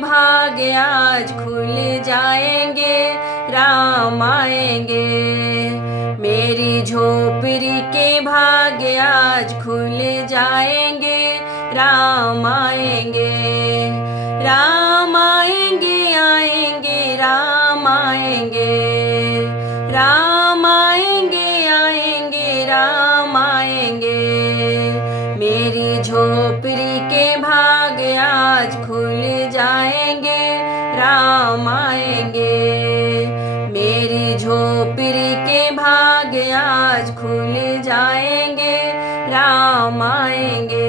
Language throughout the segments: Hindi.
भाग आज खुल जाएंगे, राम आएंगे। मेरी झोपड़ी के भाग आज खुल जाएंगे, राम आएंगे। राम आएंगे, आएंगे, राम आएंगे। राम आएंगे, आएंगे, राम आएंगे। मेरी झोपड़ी के भाग आज खुल जाएंगे, राम आएंगे। मेरी झोपड़ी के भाग आज खुल जाएंगे, राम आएंगे।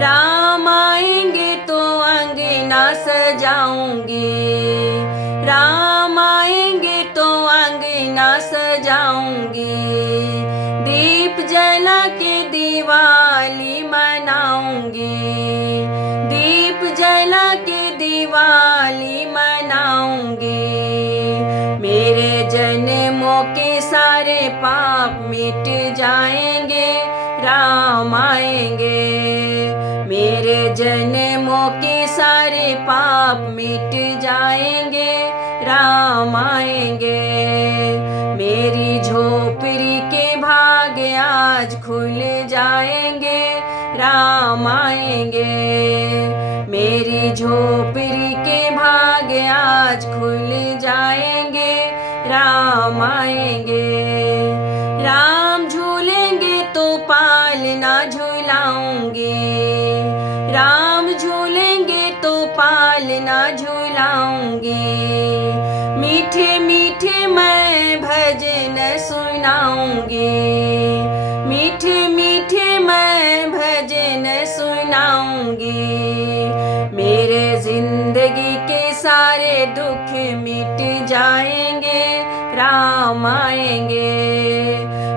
राम आएंगे तो अंगना सजाऊंगी, राम आएंगे तो अंगना सजाऊंगी। दीप जला के दिवाली मनाऊंगी, दीप जला के दिवाली मनाऊंगी। मेरे जन्मों के सारे पाप मिट जाएंगे, राम आएंगे। मेरे जन्मों के सारे पाप मिट जाएंगे, राम आएंगे। मेरी झोपड़ी के भाग आज खुल जाएंगे, राम आएंगे। मेरी झोपड़ी के भाग आज खुल जाएंगे, राम आएंगे। राम झूलेंगे तो पालना झूलाऊंगी, राम झूलेंगे तो पालना झूलाऊंगी। मीठे मीठे मैं भजन सुनाऊंगी, मीठे मीठे मैं भजन सुनाऊंगी। मेरे जिंदगी के सारे दुख मिट जाएंगे, राम आएंगे।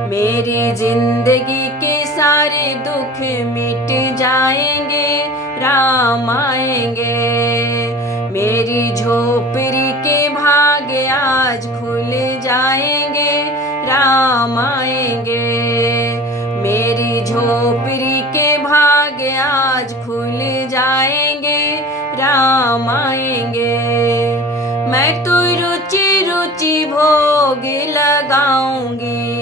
मेरी जिंदगी के सारे दुख मिट जाएंगे, राम आएंगे। मेरी झोपड़ी के भाग आज खुल जाएंगे, राम आएंगे। मेरी झोपड़ी के भाग आज खुल जाएंगे, राम आएंगे। मैं तो रुचि रुचि भोग लगाऊंगी,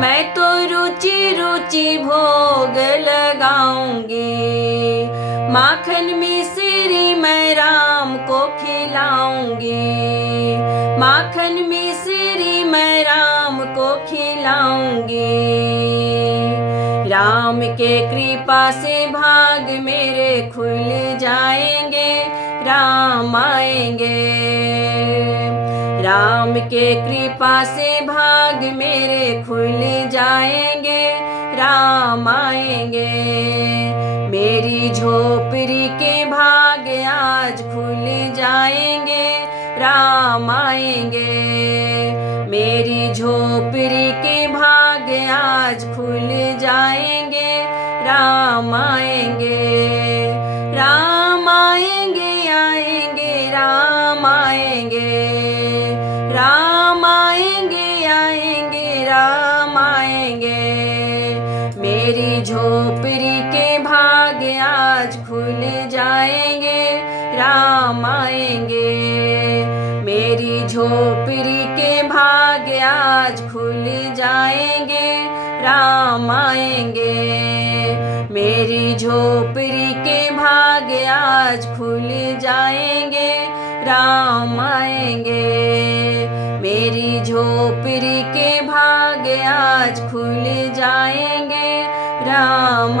मैं तो रुचि रुचि भोग लगाऊंगी। माखन मिश्री मैं राम को खिलाऊंगी, माखन मिश्री मैं राम को खिलाऊंगी। राम के कृपा से भाग मेरे खुल जाएंगे, राम आएंगे। राम के कृपा से भाग मेरे खुल जाएंगे, राम आएंगे। मेरी झोपड़ी के भाग आज खुल जाएंगे, राम आएंगे। मेरी झोपड़ी के भाग आज खुल जाएंगे, राम आएंगे। राम आएंगे, आएंगे, राम आएंगे। राम आएंगे, आएंगे, राम आएंगे। मेरी झोपड़ी के भाग आज खुल जाएंगे, राम आएंगे। मेरी झोपड़ी के भाग आज खुल जाएंगे, राम आएंगे। मेरी झोपड़ी के भाग आज खुल जाएंगे, राम आएंगे। मेरी झोपड़ी के भाग आज खुल जाएंगे, राम